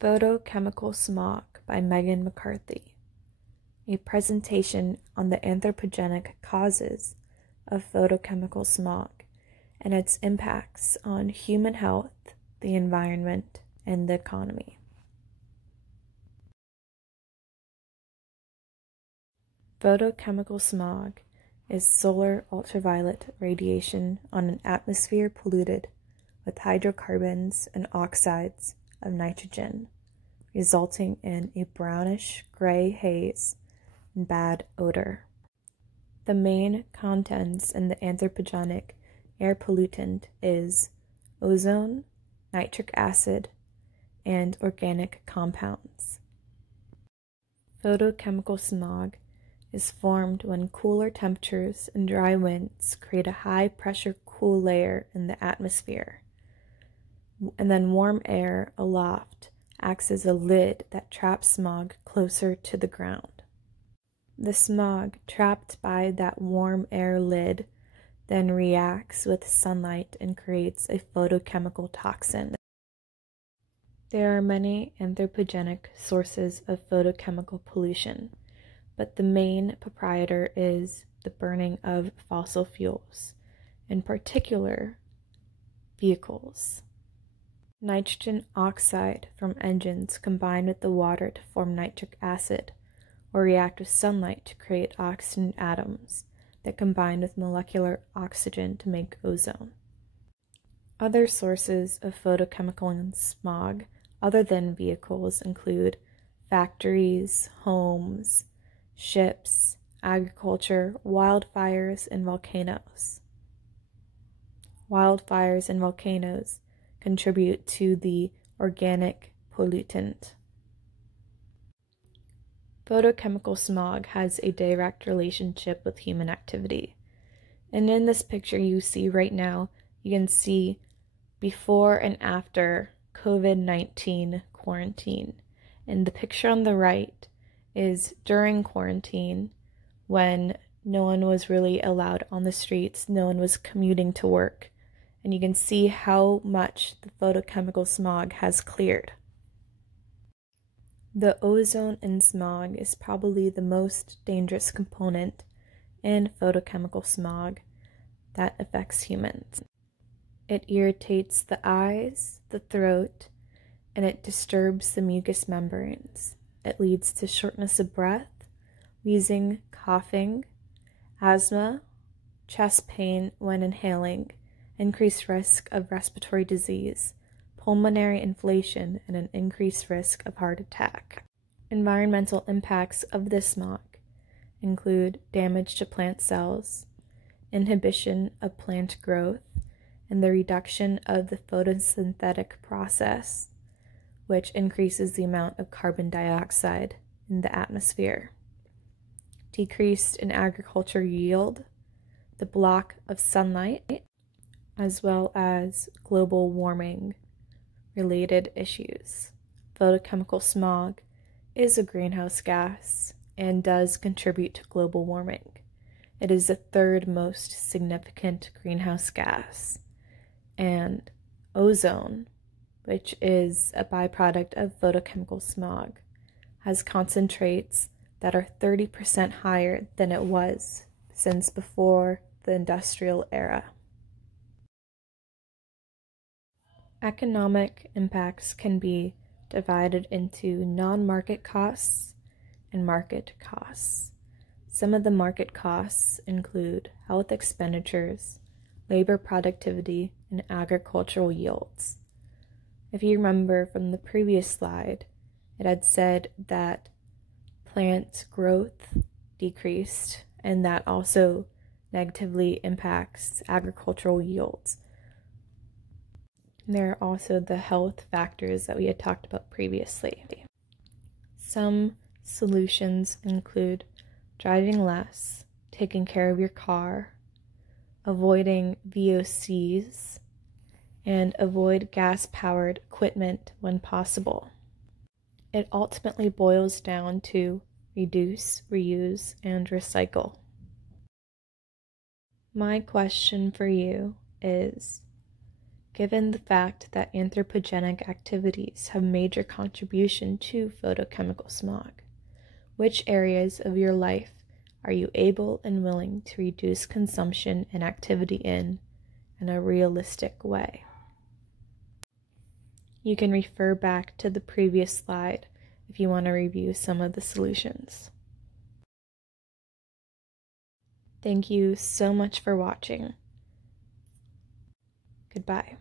Photochemical Smog by McCarthy, a presentation on the anthropogenic causes of photochemical smog and its impacts on human health, the environment, and the economy. Photochemical smog is solar ultraviolet radiation on an atmosphere polluted with hydrocarbons and oxides of nitrogen, resulting in a brownish-gray haze and bad odor. The main contents in the anthropogenic air pollutant is ozone, nitric acid, and organic compounds. Photochemical smog is formed when cooler temperatures and dry winds create a high-pressure cool layer in the atmosphere, and then warm air aloft acts as a lid that traps smog closer to the ground. The smog trapped by that warm air lid then reacts with sunlight and creates a photochemical toxin. There are many anthropogenic sources of photochemical pollution, but the main proprietor is the burning of fossil fuels, in particular, vehicles. Nitrogen oxide from engines combine with the water to form nitric acid, or react with sunlight to create oxygen atoms that combine with molecular oxygen to make ozone. Other sources of photochemical smog other than vehicles include factories, homes, ships, agriculture, wildfires, and volcanoes. Wildfires and volcanoes contribute to the organic pollutant. Photochemical smog has a direct relationship with human activity. And in this picture you see right now, you can see before and after COVID-19 quarantine. And the picture on the right is during quarantine, when no one was really allowed on the streets, no one was commuting to work. And you can see how much the photochemical smog has cleared. The ozone in smog is probably the most dangerous component in photochemical smog that affects humans. It irritates the eyes, the throat, and it disturbs the mucous membranes. It leads to shortness of breath, wheezing, coughing, asthma, chest pain when inhaling, increased risk of respiratory disease, pulmonary inflammation, and an increased risk of heart attack. Environmental impacts of this smog include damage to plant cells, inhibition of plant growth, and the reduction of the photosynthetic process, which increases the amount of carbon dioxide in the atmosphere. Decreased in agriculture yield, the block of sunlight, as well as global warming related issues. Photochemical smog is a greenhouse gas and does contribute to global warming. It is the third most significant greenhouse gas, and ozone, which is a byproduct of photochemical smog, has concentrates that are 30% higher than it was since before the industrial era. Economic impacts can be divided into non-market costs and market costs. Some of the market costs include health expenditures, labor productivity, and agricultural yields. If you remember from the previous slide, it had said that plant growth decreased, and that also negatively impacts agricultural yields. There are also the health factors that we had talked about previously. Some solutions include driving less, taking care of your car, avoiding VOCs, and avoid gas-powered equipment when possible. It ultimately boils down to reduce, reuse, and recycle. My question for you is, Given the fact that anthropogenic activities have major contribution to photochemical smog, which areas of your life are you able and willing to reduce consumption and activity in a realistic way? You can refer back to the previous slide if you want to review some of the solutions. Thank you so much for watching. Goodbye.